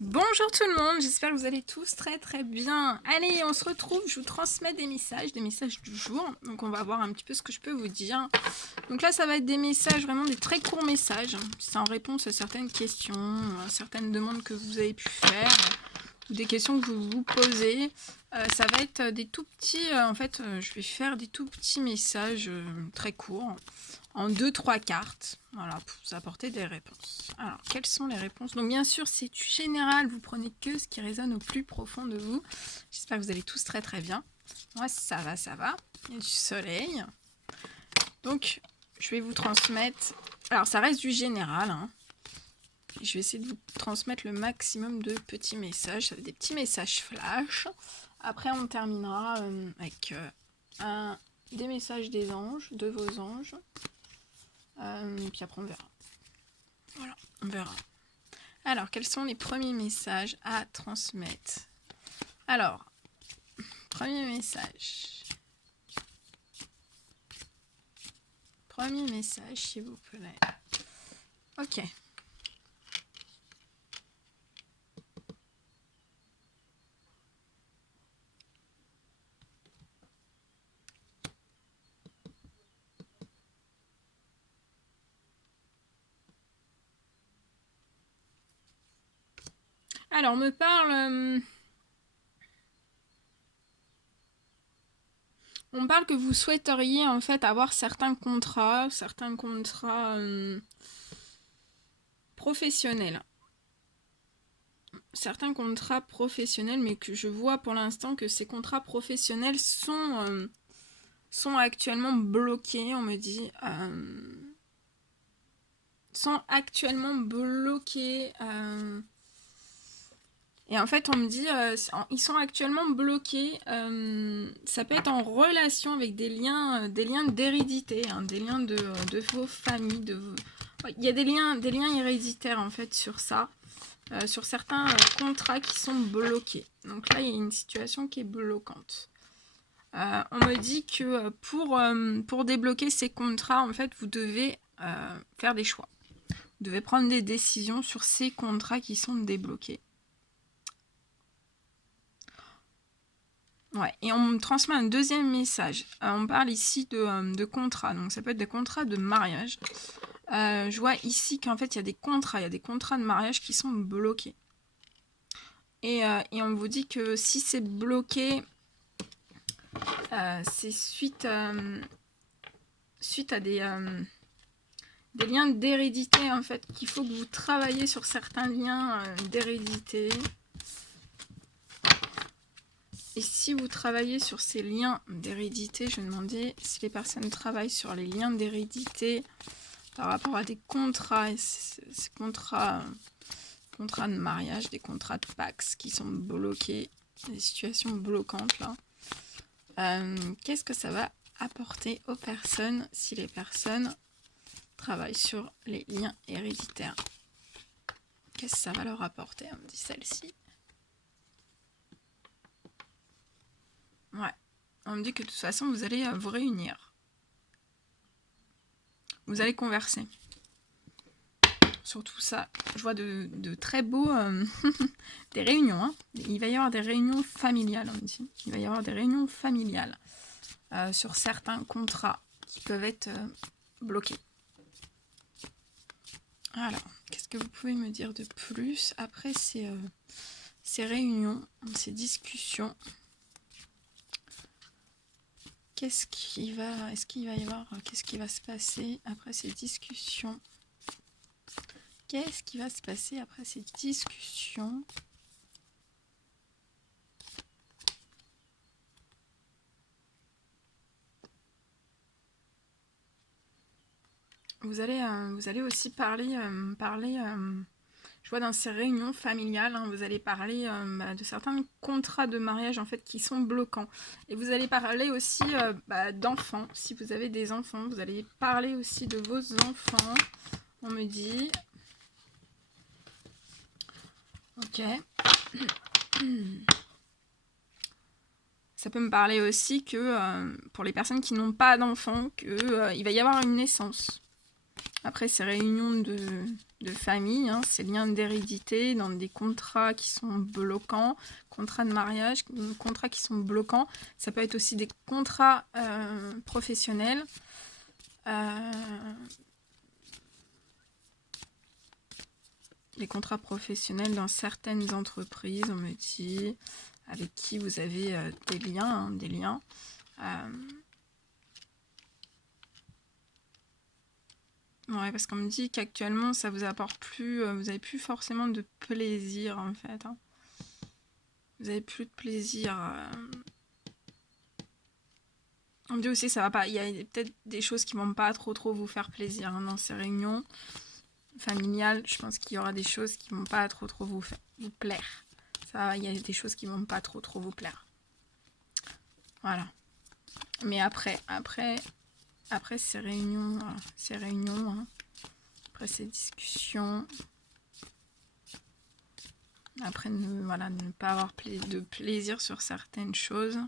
Bonjour tout le monde, j'espère que vous allez tous très bien. Allez, on se retrouve, je vous transmets des messages du jour. Donc on va voir un petit peu ce que je peux vous dire. Donc là, ça va être des messages, vraiment des très courts messages. C'est en réponse à certaines questions, à certaines demandes que vous avez pu faire, ou des questions que vous vous posez. Ça va être des tout petits, je vais faire des tout petits messages très courts, en 2-3 cartes, voilà, pour vous apporter des réponses. Alors, quelles sont les réponses? Donc, bien sûr, c'est du général, vous prenez que ce qui résonne au plus profond de vous. J'espère que vous allez tous très bien. Moi, ça va. Il y a du soleil. Donc, je vais vous transmettre... Alors, ça reste du général, hein. Je vais essayer de vous transmettre le maximum de petits messages. Ça va être des petits messages flash. Après, on terminera avec des messages des anges, de vos anges. Puis après on verra. Voilà, on verra. Alors, quels sont les premiers messages à transmettre? Alors, premier message. Premier message, s'il vous plaît. Ok. Alors, on me parle... on me parle que vous souhaiteriez en fait avoir certains contrats professionnels. Certains contrats professionnels, mais que je vois pour l'instant que ces contrats professionnels sont actuellement bloqués, on me dit... sont actuellement bloqués. Et en fait, on me dit, ils sont actuellement bloqués. Ça peut être en relation avec des liens d'hérédité, hein, des liens de vos familles. Il y a des liens héréditaires en fait sur ça, sur certains contrats qui sont bloqués. Donc là, il y a une situation qui est bloquante. On me dit que pour débloquer ces contrats, en fait, vous devez faire des choix. Vous devez prendre des décisions sur ces contrats qui sont débloqués. Ouais, et on me transmet un deuxième message. On parle ici de contrats, donc ça peut être des contrats de mariage. Je vois ici qu'en fait il y a des contrats de mariage qui sont bloqués. Et on vous dit que si c'est bloqué, c'est suite à des liens d'hérédité en fait, qu'il faut que vous travaillez sur certains liens d'hérédité. Et si vous travaillez sur ces liens d'hérédité, je vais demander si les personnes travaillent sur les liens d'hérédité par rapport à des contrats, ces contrats de mariage, des contrats de Pax qui sont bloqués, des situations bloquantes là. Qu'est-ce que ça va apporter aux personnes si les personnes travaillent sur les liens héréditaires? Qu'est-ce que ça va leur apporter? On me dit celle-ci. Ouais, on me dit que de toute façon, vous allez vous réunir. Vous allez converser. Sur tout ça, je vois de très beaux... des réunions. Hein. Il va y avoir des réunions familiales, on me dit. Il va y avoir des réunions familiales sur certains contrats qui peuvent être bloqués. Alors, qu'est-ce que vous pouvez me dire de plus après ces réunions, ces discussions? Est-ce qu'il va y avoir, qu'est-ce qui va se passer après ces discussions? Qu'est-ce qui va se passer après ces discussions? Vous allez aussi parler, je vois dans ces réunions familiales, hein, vous allez parler de certains contrats de mariage en fait qui sont bloquants. Et vous allez parler aussi d'enfants. Si vous avez des enfants, vous allez parler aussi de vos enfants. On me dit. Ok. Ça peut me parler aussi que pour les personnes qui n'ont pas d'enfants, qu'il va y avoir une naissance. Après ces réunions de famille, hein, ces liens d'hérédité, dans des contrats qui sont bloquants, contrats de mariage, contrats qui sont bloquants. Ça peut être aussi des contrats professionnels. Les contrats professionnels dans certaines entreprises, on me dit, avec qui vous avez des liens, hein, des liens. Ouais, parce qu'on me dit qu'actuellement, ça vous apporte plus, vous n'avez plus forcément de plaisir, en fait. Hein. Vous n'avez plus de plaisir. On me dit aussi, ça va pas. Il y a peut-être des choses qui vont pas trop vous faire plaisir hein, dans ces réunions familiales. Je pense qu'il y aura des choses qui vont pas trop vous plaire. Ça, il y a des choses qui vont pas trop vous plaire. Voilà. Mais après ces réunions, hein, après ces discussions, après ne pas avoir de plaisir sur certaines choses.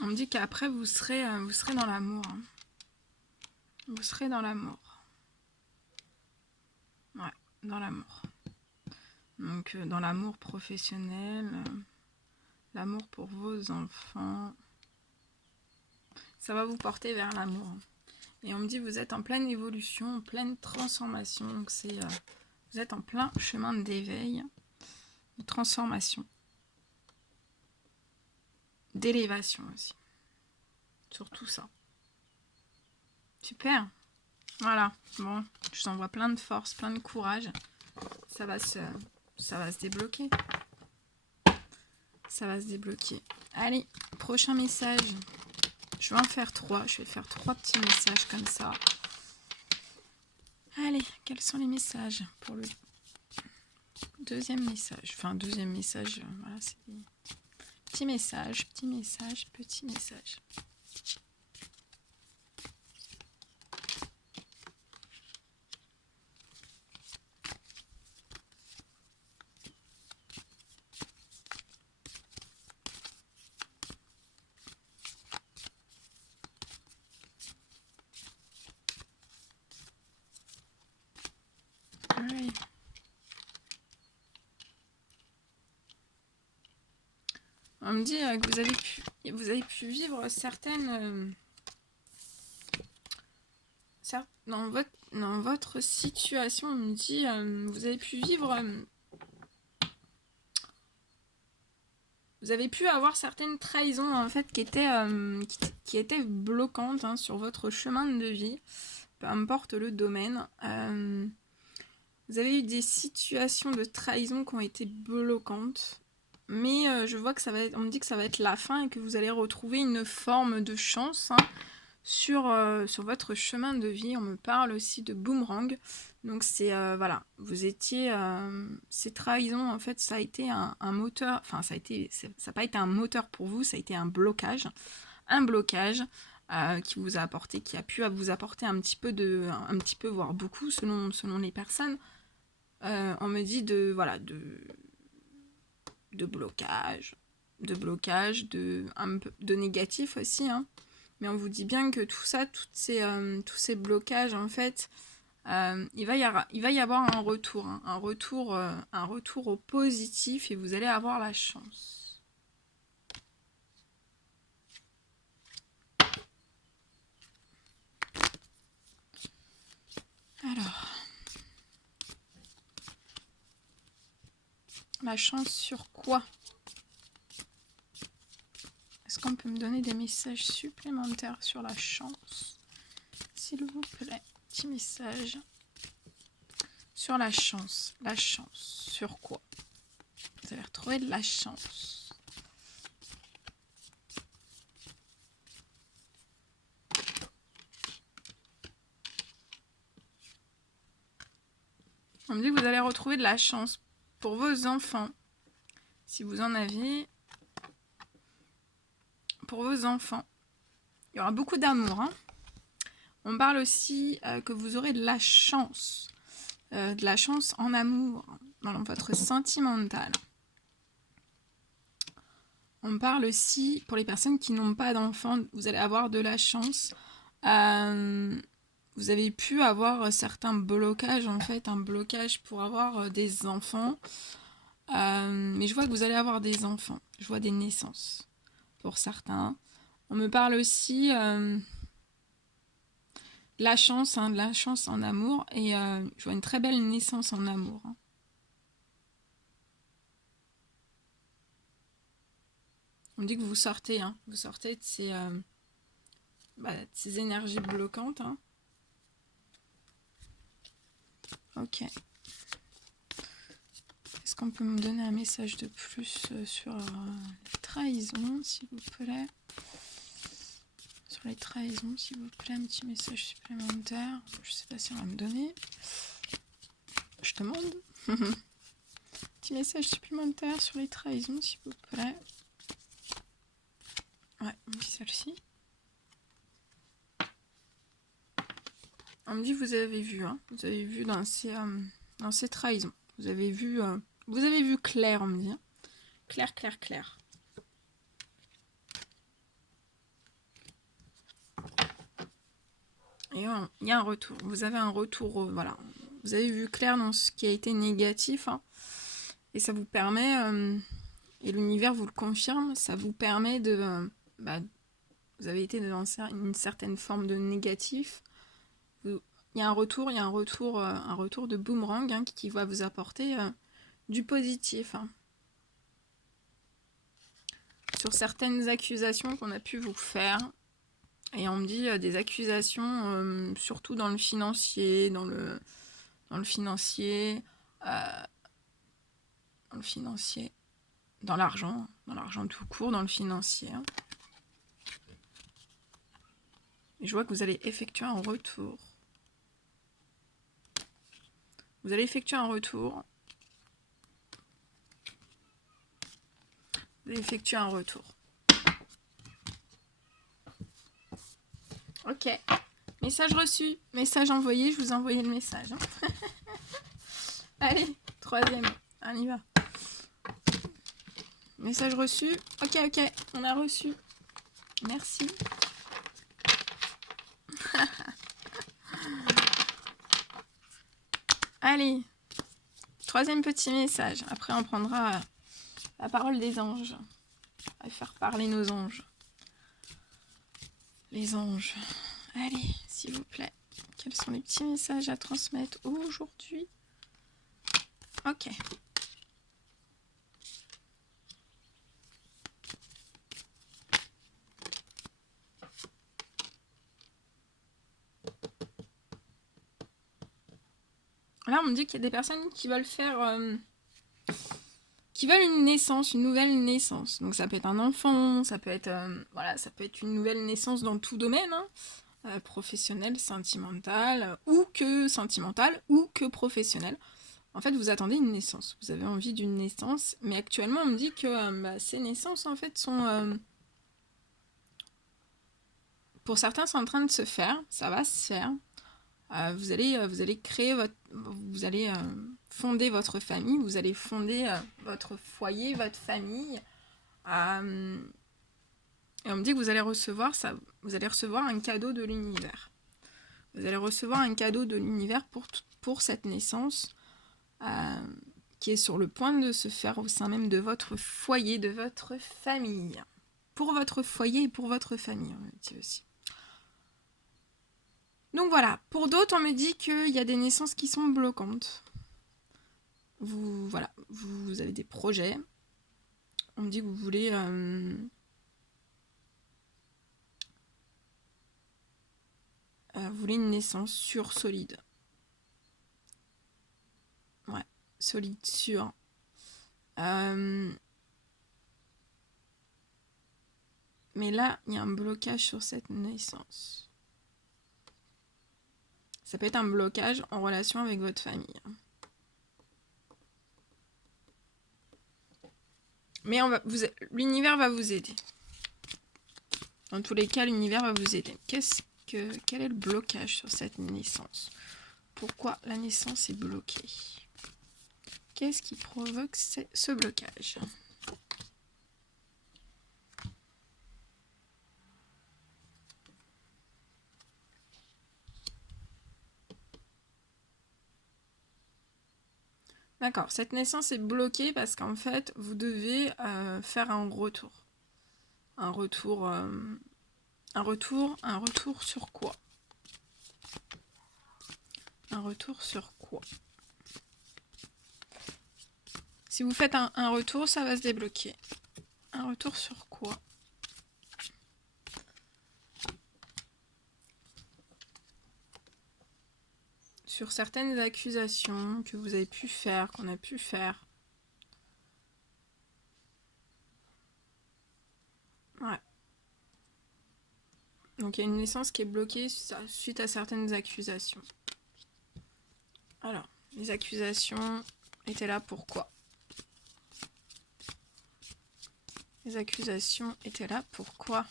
On me dit qu'après vous serez dans l'amour. Hein. Vous serez dans l'amour. Ouais, dans l'amour. Donc dans l'amour professionnel, l'amour pour vos enfants. Ça va vous porter vers l'amour. Et on me dit vous êtes en pleine évolution, en pleine transformation. Donc c'est vous êtes en plein chemin d'éveil, de transformation, d'élévation aussi. Sur tout ça. Super. Voilà. Bon, je vous envoie plein de force, plein de courage. Ça va se débloquer. Ça va se débloquer. Allez, prochain message. Je vais en faire 3. Je vais faire 3 petits messages comme ça. Allez, quels sont les messages pour le deuxième message? Enfin, deuxième message, voilà, c'est petit message, petit message, petit message. Oui. On me dit que vous avez pu vivre certaines... dans votre situation, on me dit vous avez pu vivre... vous avez pu avoir certaines trahisons en fait qui étaient bloquantes hein, sur votre chemin de vie, peu importe le domaine. Vous avez eu des situations de trahison qui ont été bloquantes, mais je vois que on me dit que ça va être la fin et que vous allez retrouver une forme de chance hein, sur votre chemin de vie. On me parle aussi de boomerang. Donc c'est voilà, vous étiez ces trahisons en fait ça a été un moteur, enfin ça n'a pas été un moteur pour vous, ça a été un blocage qui vous a apporté, qui a pu vous apporter un petit peu voire beaucoup selon les personnes. On me dit de blocage, un peu de négatif aussi hein. Mais on vous dit bien que tout ça, tous ces blocages en fait, il va y avoir un retour, hein, un retour au positif et vous allez avoir la chance. Alors, la chance sur quoi? Est-ce qu'on peut me donner des messages supplémentaires sur la chance? S'il vous plaît, petit message. Sur la chance. La chance. Sur quoi? Vous allez retrouver de la chance. On me dit que vous allez retrouver de la chance pour vos enfants. Si vous en avez. Pour vos enfants. Il y aura beaucoup d'amour. Hein. On parle aussi que vous aurez de la chance. De la chance en amour, dans votre sentimental. On parle aussi, pour les personnes qui n'ont pas d'enfants, vous allez avoir de la chance. Vous avez pu avoir certains blocages, en fait, un blocage pour avoir des enfants. Mais je vois que vous allez avoir des enfants. Je vois des naissances, pour certains. On me parle aussi la chance, de la chance en amour. Et je vois une très belle naissance en amour. Hein. On me dit que vous sortez, vous sortez de ces énergies bloquantes. Hein. Ok. Est-ce qu'on peut me donner un message de plus sur les trahisons, s'il vous plaît? Sur les trahisons, s'il vous plaît, un petit message supplémentaire. Je sais pas si on va me donner. Je demande. Petit message supplémentaire sur les trahisons, s'il vous plaît. Ouais, on dit celle-ci. On me dit vous avez vu, vous avez vu dans ces trahisons. Vous avez vu clair, on me dit. Clair, clair, clair. Et il y a un retour. Vous avez un retour, voilà. Vous avez vu clair dans ce qui a été négatif. Hein, et ça vous permet, et l'univers vous le confirme, ça vous permet de... vous avez été dans une certaine forme de négatif. Il y a un retour de boomerang hein, qui va vous apporter du positif. Hein. Sur certaines accusations qu'on a pu vous faire. Et on me dit des accusations, surtout dans le financier, dans le financier, dans l'argent tout court, dans le financier. Hein. Et je vois que vous allez effectuer un retour. Vous allez effectuer un retour. Vous allez effectuer un retour. Ok. Message reçu. Message envoyé. Je vous ai envoyé le message. Hein. Allez, troisième. On y va. Message reçu. Ok, on a reçu. Merci. Allez. Troisième petit message. Après, on prendra la parole des anges. On va faire parler nos anges. Les anges. Allez, s'il vous plaît. Quels sont les petits messages à transmettre aujourd'hui? Ok. Là, on me dit qu'il y a des personnes qui veulent faire... qui veulent une naissance, une nouvelle naissance. Donc ça peut être un enfant, ça peut être, ça peut être une nouvelle naissance dans tout domaine, hein, professionnel, sentimental, ou que professionnel. En fait, vous attendez une naissance, vous avez envie d'une naissance, mais actuellement, on me dit que ces naissances, en fait, sont... pour certains, c'est en train de se faire, ça va se faire. Vous allez créer vous allez fonder votre famille, vous allez fonder votre foyer, votre famille. Et on me dit que vous allez recevoir un cadeau de l'univers. Vous allez recevoir un cadeau de l'univers pour cette naissance qui est sur le point de se faire au sein même de votre foyer, de votre famille. Pour votre foyer et pour votre famille, on me dit aussi. Donc voilà, pour d'autres, on me dit qu'il y a des naissances qui sont bloquantes. Vous avez des projets. On me dit que vous voulez... vous voulez une naissance sûre, solide. Ouais, solide, sûre. Mais là, il y a un blocage sur cette naissance. Ça peut être un blocage en relation avec votre famille. Mais l'univers va vous aider. Dans tous les cas, l'univers va vous aider. Quel est le blocage sur cette naissance? Pourquoi la naissance est bloquée? Qu'est-ce qui provoque ce blocage? D'accord, cette naissance est bloquée parce qu'en fait, vous devez faire un retour. Un retour sur quoi? Un retour sur quoi? Si vous faites un retour, ça va se débloquer. Un retour sur quoi? Sur certaines accusations que vous avez pu faire, qu'on a pu faire. Ouais. Donc il y a une naissance qui est bloquée suite à certaines accusations. Alors, les accusations étaient là pourquoi? Les accusations étaient là pourquoi?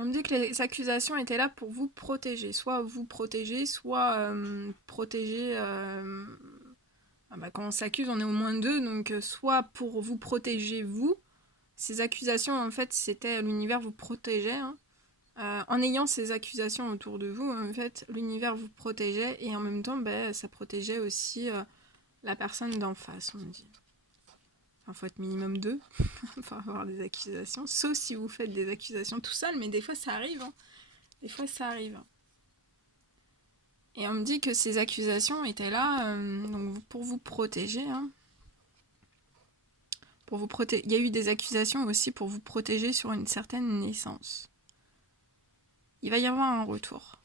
On me dit que les accusations étaient là pour vous protéger. Soit vous protéger, soit protéger... quand on s'accuse, on est au moins deux. Donc soit pour vous protéger, vous. Ces accusations, en fait, c'était l'univers vous protégeait. Hein. En ayant ces accusations autour de vous, en fait, l'univers vous protégeait. Et en même temps, ça protégeait aussi la personne d'en face, on me dit. Il faut être minimum 2 pour avoir des accusations. Sauf si vous faites des accusations tout seul, mais des fois ça arrive. Hein. Des fois ça arrive. Et on me dit que ces accusations étaient là donc pour vous protéger. Hein. Pour vous protéger. Il y a eu des accusations aussi pour vous protéger sur une certaine naissance. Il va y avoir un retour.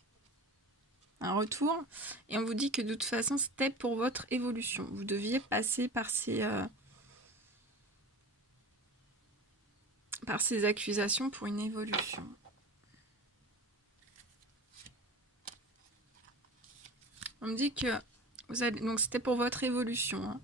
Un retour. Et on vous dit que de toute façon c'était pour votre évolution. Vous deviez passer par ces accusations pour une évolution. On me dit que vous allez... Donc c'était pour votre évolution. Hein.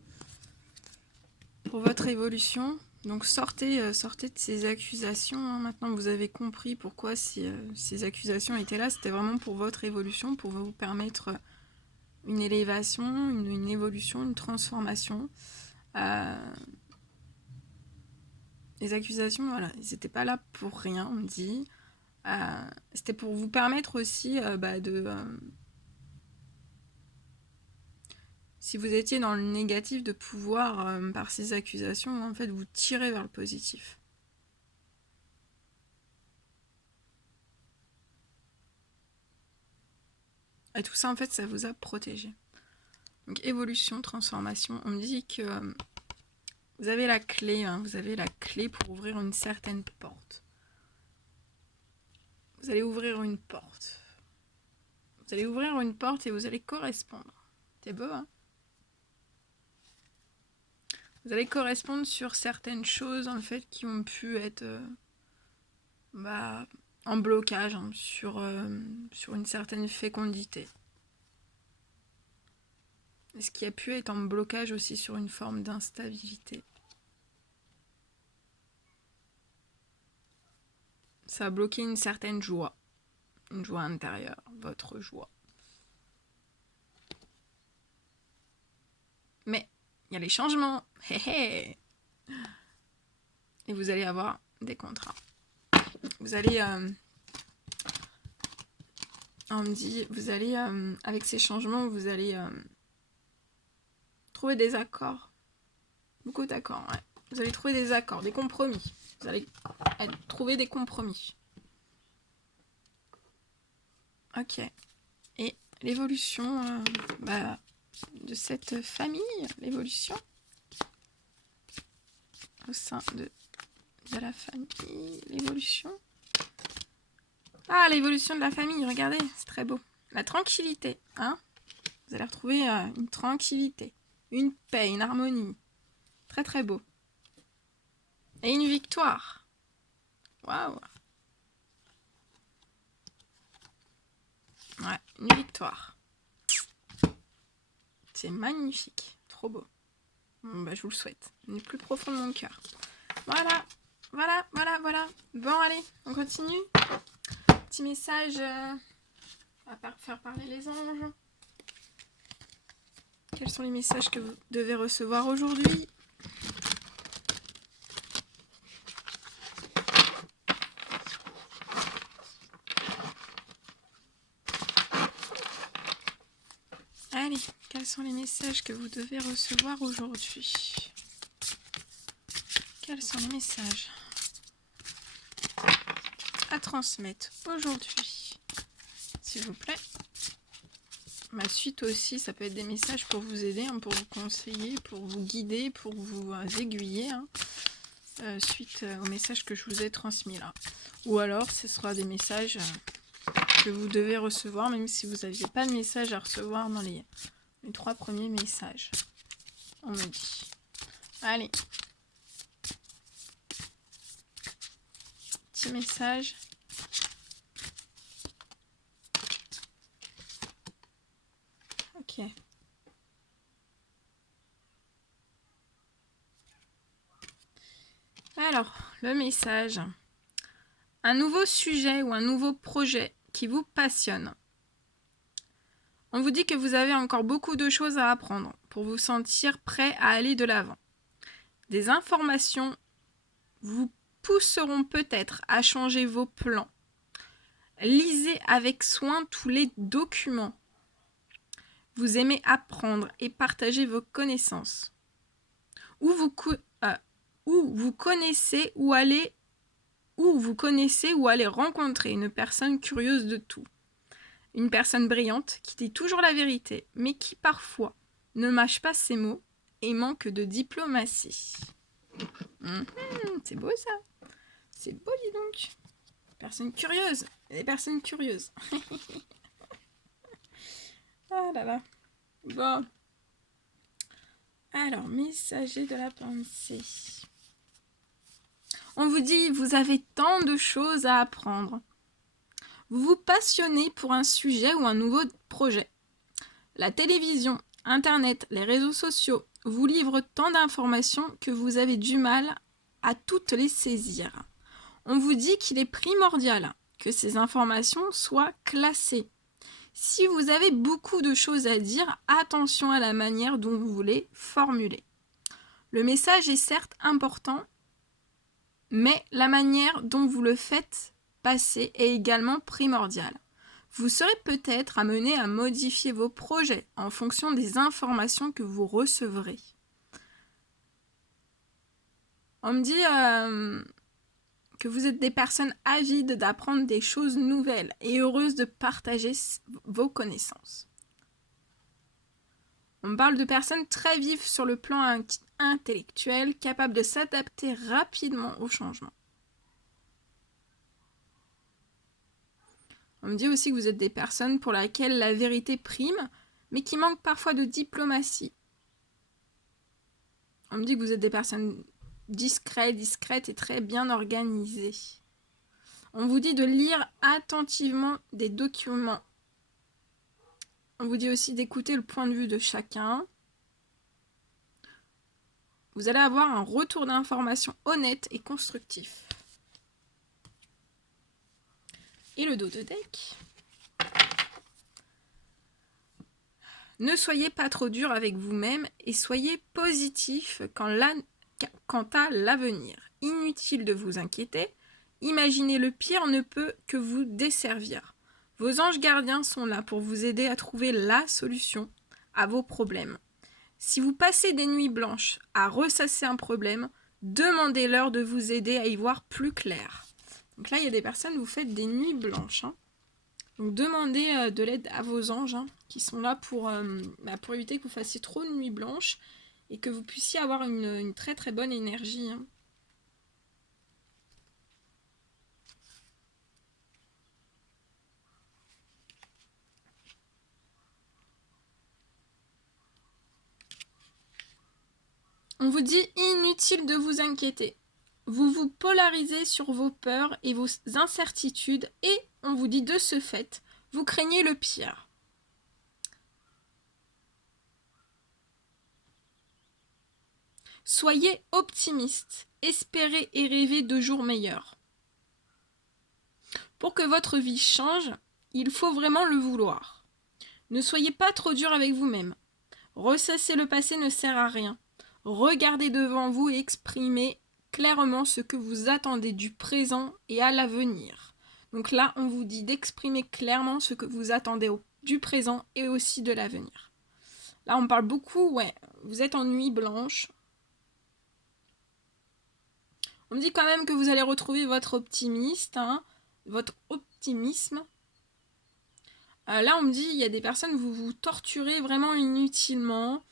Pour votre évolution. Donc sortez de ces accusations. Hein. Maintenant vous avez compris pourquoi ces accusations étaient là. C'était vraiment pour votre évolution, pour vous permettre une élévation, une évolution, une transformation. Les accusations, voilà, ils n'étaient pas là pour rien, on me dit. C'était pour vous permettre aussi de... si vous étiez dans le négatif, de pouvoir, par ces accusations, en fait, vous tirer vers le positif. Et tout ça, en fait, ça vous a protégé. Donc, évolution, transformation. On me dit que vous avez la clé, hein, vous avez la clé pour ouvrir une certaine porte. Vous allez ouvrir une porte. Vous allez ouvrir une porte et vous allez correspondre. C'est beau, hein? Vous allez correspondre sur certaines choses, en fait, qui ont pu être en blocage, hein, sur une certaine fécondité. Et ce qui a pu être en blocage aussi sur une forme d'instabilité. Ça a bloqué une certaine joie intérieure, votre joie. Mais il y a les changements, et vous allez avoir des contrats. Vous allez, on me dit, vous allez, avec ces changements, vous allez trouver des accords. Beaucoup d'accords, ouais. Vous allez trouver des accords, des compromis. Vous allez trouver des compromis. Ok. Et l'évolution de cette famille, l'évolution au sein de la famille, l'évolution. Ah, l'évolution de la famille, regardez, c'est très beau. La tranquillité, hein. Vous allez retrouver une tranquillité, une paix, une harmonie. Très très beau. Et une victoire. Waouh. Ouais, une victoire. C'est magnifique, trop beau. Bon, bah, je vous le souhaite, du plus profond de mon cœur. Voilà. Bon, allez, on continue. Petit message à faire parler les anges. Quels sont les messages que vous devez recevoir aujourd'hui ? Allez, quels sont les messages que vous devez recevoir aujourd'hui ? Quels sont les messages à transmettre aujourd'hui, s'il vous plaît? Ma suite aussi, ça peut être des messages pour vous aider, hein, pour vous conseiller, pour vous guider, pour vous aiguiller, hein, suite aux messages que je vous ai transmis là. Ou alors, ce sera des messages que vous devez recevoir, même si vous n'aviez pas de message à recevoir dans les 3 premiers messages. On me dit. Allez. Petit message. Ok. Alors, le message. Un nouveau sujet ou un nouveau projet qui vous passionne. On vous dit que vous avez encore beaucoup de choses à apprendre pour vous sentir prêt à aller de l'avant. Des informations vous pousseront peut-être à changer vos plans. Lisez avec soin tous les documents. Vous aimez apprendre et partager vos connaissances. Ou vous connaissez ou allez rencontrer une personne curieuse de tout. Une personne brillante qui dit toujours la vérité, mais qui parfois ne mâche pas ses mots et manque de diplomatie. C'est beau ça. C'est beau, dis donc. Personne curieuse. Des personnes curieuses. Ah là là. Bon. Alors, messager de la pensée. On vous dit, vous avez tant de choses à apprendre. Vous vous passionnez pour un sujet ou un nouveau projet. La télévision, Internet, les réseaux sociaux vous livrent tant d'informations que vous avez du mal à toutes les saisir. On vous dit qu'il est primordial que ces informations soient classées. Si vous avez beaucoup de choses à dire, attention à la manière dont vous les formulez. Le message est certes important, mais la manière dont vous le faites passer est également primordiale. Vous serez peut-être amené à modifier vos projets en fonction des informations que vous recevrez. On me dit que vous êtes des personnes avides d'apprendre des choses nouvelles et heureuses de partager vos connaissances. On parle de personnes très vives sur le plan intellectuel, capables de s'adapter rapidement au changement. On me dit aussi que vous êtes des personnes pour lesquelles la vérité prime, mais qui manquent parfois de diplomatie. On me dit que vous êtes des personnes discrètes et très bien organisées. On vous dit de lire attentivement des documents. On vous dit aussi d'écouter le point de vue de chacun. Vous allez avoir un retour d'information honnête et constructif. Et le dos de deck. Ne soyez pas trop dur avec vous-même et soyez positif quant à l'avenir. Inutile de vous inquiéter. Imaginer le pire ne peut que vous desservir. Vos anges gardiens sont là pour vous aider à trouver la solution à vos problèmes. Si vous passez des nuits blanches à ressasser un problème, demandez-leur de vous aider à y voir plus clair. Donc là, il y a des personnes, vous faites des nuits blanches. Donc demandez de l'aide à vos anges qui sont là pour éviter que vous fassiez trop de nuits blanches et que vous puissiez avoir une très très bonne énergie. On vous dit inutile de vous inquiéter. Vous vous polarisez sur vos peurs et vos incertitudes et on vous dit de ce fait, vous craignez le pire. Soyez optimiste. Espérez et rêvez de jours meilleurs. Pour que votre vie change, il faut vraiment le vouloir. Ne soyez pas trop dur avec vous-même. Ressasser le passé ne sert à rien. Regardez devant vous et exprimez clairement ce que vous attendez du présent et à l'avenir. Donc là, on vous dit d'exprimer clairement ce que vous attendez du présent et aussi de l'avenir. Là, on parle beaucoup, ouais, vous êtes en nuit blanche. On me dit quand même que vous allez retrouver votre votre optimisme. Là, on me dit, il y a des personnes, vous vous torturez vraiment inutilement.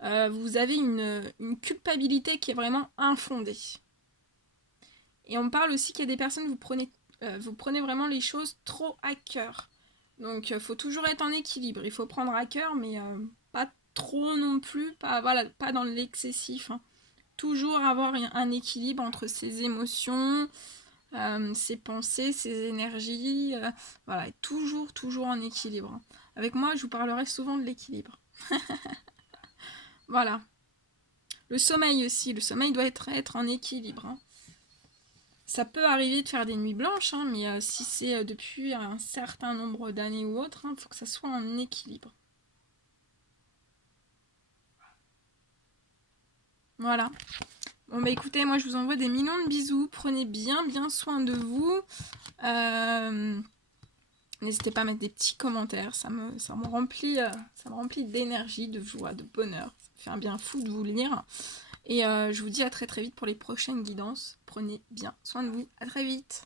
Vous avez une culpabilité qui est vraiment infondée. Et on parle aussi qu'il y a des personnes, vous prenez vraiment les choses trop à cœur. Donc, il faut toujours être en équilibre. Il faut prendre à cœur, mais pas trop non plus, pas dans l'excessif. Toujours avoir un équilibre entre ses émotions, ses pensées, ses énergies. Voilà, toujours en équilibre. Avec moi, je vous parlerai souvent de l'équilibre. Voilà. Le sommeil aussi. Le sommeil doit être en équilibre. Ça peut arriver de faire des nuits blanches, mais si c'est depuis un certain nombre d'années ou autre, il faut que ça soit en équilibre. Voilà. Bon bah écoutez, moi je vous envoie des millions de bisous. Prenez bien soin de vous. N'hésitez pas à mettre des petits commentaires. Ça me remplit d'énergie, de joie, de bonheur. Ça me fait un bien fou de vous lire. Et je vous dis à très vite pour les prochaines guidances. Prenez bien soin de vous. À très vite.